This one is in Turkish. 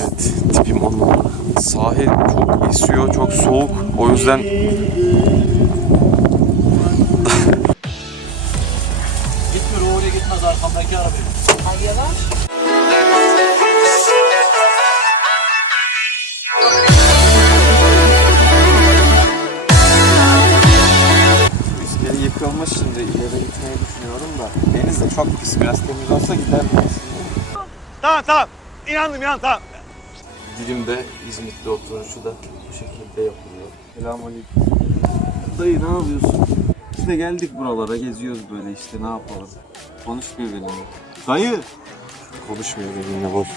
Evet, tipim on numara. Sahil çok esiyor, çok soğuk. O yüzden Gitmiyor oraya gitmez arkamdaki arabaya. Ay yavaş. Yıkılmış şimdi. Eve gitmeyi düşünüyorum da. Deniz de çok pis. Biraz temiz olsa giderdim aslında. Tamam tamam. İnandım inan tamam. Dilimde İzmit'te oturuşu da bu şekilde yapılıyor. Selamünaleyküm. Dayı ne yapıyorsun? Biz de geldik buralara geziyoruz böyle işte ne yapalım. Konuşmuyor benimle. Dayı! Konuşmuyor benimle boş.